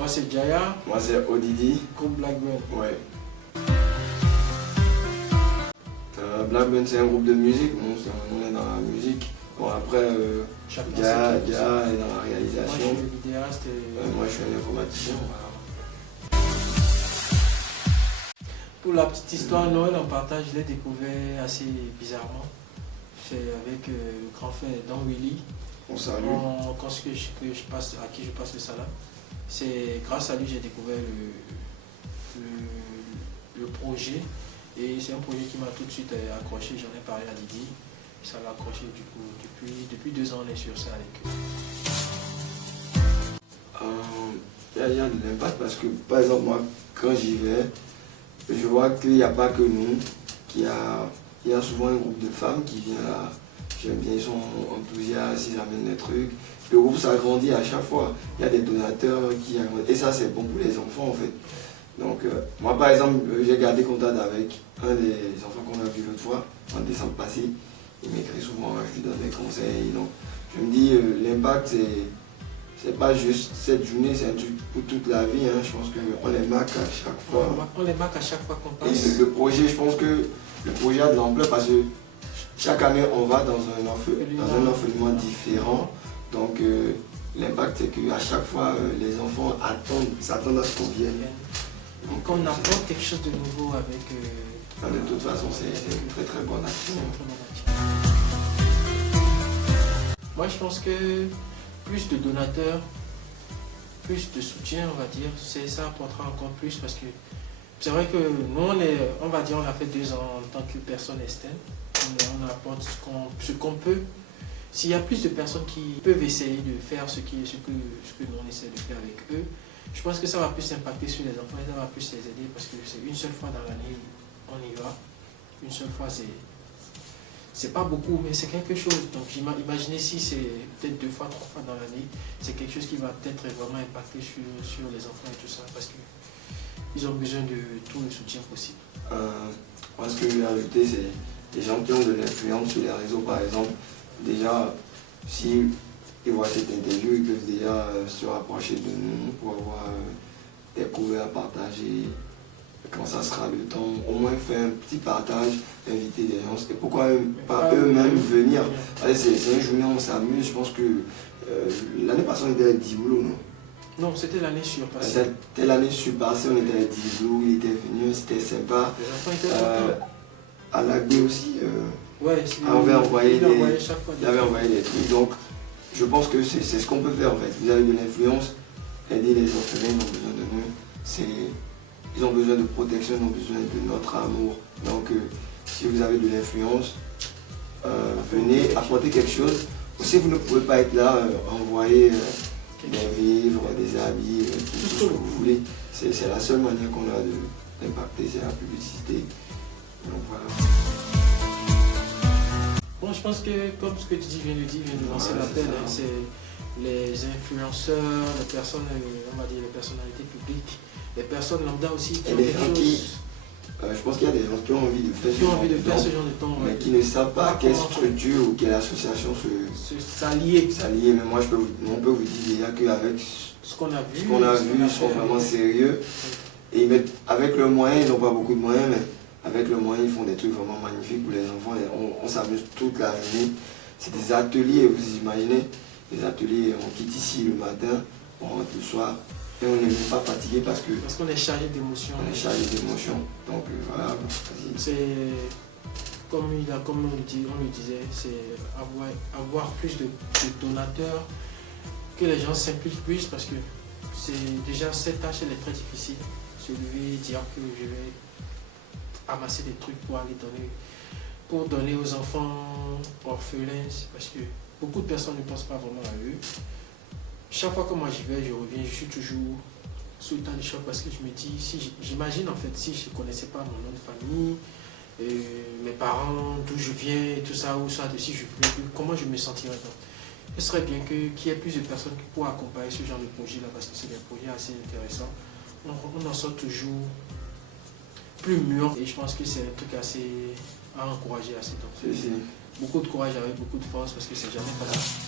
Moi c'est Jaya. Moi c'est Odidi. Groupe Blackburn. Ouais. Blackburn c'est un groupe de musique, on est dans la musique. Bon après, Jaya est dans la réalisation. Moi je suis le vidéaste et... moi je suis un informaticien. Pour la petite histoire, Noël en partage, je l'ai découvert assez bizarrement. C'est avec le grand frère Don Willy. On salue. Quand à qui je passe le salam. C'est grâce à lui que j'ai découvert le projet. Et c'est un projet qui m'a tout de suite accroché. J'en ai parlé à Didi. Ça l'a accroché du coup. Depuis 2 ans, on est sur ça avec eux. Il y a de l'impact parce que par exemple moi quand j'y vais, je vois qu'il n'y a pas que nous, il y a souvent un groupe de femmes qui viennent là. J'aime bien, ils sont enthousiastes, ils amènent des trucs. Le groupe s'agrandit à chaque fois. Il y a des donateurs qui agrandissent. Et ça, c'est bon pour les enfants en fait. Donc, moi par exemple, j'ai gardé contact avec un des enfants qu'on a vu l'autre fois, en décembre passé. Il m'écrit souvent, je lui donne des conseils. Donc, je me dis, l'impact, c'est pas juste cette journée, c'est un truc pour toute la vie. Hein. Je pense qu'on les marque à chaque fois. On les marque à chaque fois qu'on passe. Et le projet, je pense que le projet a de l'ampleur parce que chaque année, on va dans un orphelinat différent. Donc, l'impact, c'est qu'à chaque fois, les enfants s'attendent à ce qu'on vienne. Donc, on apporte quelque chose de nouveau avec... de toute façon, c'est une très très bonne action. Moi, je pense que plus de donateurs, plus de soutien, on va dire, ça apportera encore plus parce que c'est vrai que nous, on va dire, on a fait 2 ans en tant que personne externe. On apporte ce qu'on peut. S'il y a plus de personnes qui peuvent essayer de faire ce que nous on essaie de faire avec eux, je pense que ça va plus impacter sur les enfants et ça va plus les aider parce que c'est une seule fois dans l'année, on y va. Une seule fois, c'est pas beaucoup, mais c'est quelque chose. Donc imaginez si c'est peut-être 2 fois, 3 fois dans l'année, c'est quelque chose qui va peut-être vraiment impacter sur les enfants et tout ça parce qu'ils ont besoin de tout le soutien possible. Moi, ce que je vais ajouter, c'est des gens qui ont de l'influence sur les réseaux, par exemple. Déjà, si ils voient cette interview, ils peuvent déjà se rapprocher de nous pour avoir des couverts à partager. Quand ça sera le temps, au moins faire un petit partage, inviter des gens. Et pourquoi pas eux-mêmes venir? C'est une journée où on s'amuse. Je pense que l'année passée, on était à Diboulo, non? Non, c'était l'année surpassée. C'était l'année surpassée, on était à Diboulo, il était venu, c'était sympa. À Lagbé aussi, il avait envoyé des trucs. Donc, je pense que c'est ce qu'on peut faire en fait. Vous avez de l'influence, aider les orphelins, ils ont besoin de nous. Ils ont besoin de protection, ils ont besoin de notre amour. Donc, si vous avez de l'influence, venez apporter quelque chose. Ou si vous ne pouvez pas être là, envoyez des vivres, des habits, tout ce que vous voulez. C'est la seule manière qu'on a d'impacter, c'est la publicité. Donc voilà. Bon, je pense que comme ce que tu vient de lancer l'appel, c'est les influenceurs, les personnes, on va dire les personnalités publiques, les personnes lambda aussi qui ont quelque chose. Je pense qu'il y a des gens qui ont envie de faire ce genre de temps, mais qui ne savent pas quelle structure ou quelle association s'allier. Mais moi, on peut vous dire déjà qu'avec ce qu'on a vu, ils sont vraiment sérieux. Et avec le moyen, ils n'ont pas beaucoup de moyens, mais avec le moyen, ils font des trucs vraiment magnifiques pour les enfants. Et on s'amuse toute la journée. C'est des ateliers, vous imaginez, des ateliers, on quitte ici le matin, on rentre le soir. Et on n'est même pas fatigué parce qu'on est chargé d'émotions. On est chargé d'émotions. Donc voilà. C'est comme on le disait, c'est avoir plus de donateurs, que les gens s'impliquent plus parce que c'est déjà cette tâche elle est très difficile. Se lever, dire que je vais amasser des trucs pour donner aux enfants orphelins parce que beaucoup de personnes ne pensent pas vraiment à eux. Chaque fois que moi j'y vais, je reviens, je suis toujours sous le temps de choc parce que je me dis, j'imagine en fait, si je ne connaissais pas mon nom de famille, mes parents, d'où je viens, et tout ça, ou ça, si je voulais, comment je me sentirais donc. Ce serait bien qu'il y ait plus de personnes qui pourraient accompagner ce genre de projet-là parce que c'est des projets assez intéressants. On en sort toujours plus mûr et je pense que c'est un truc assez à encourager assez. Donc, beaucoup de courage avec beaucoup de force parce que c'est jamais facile.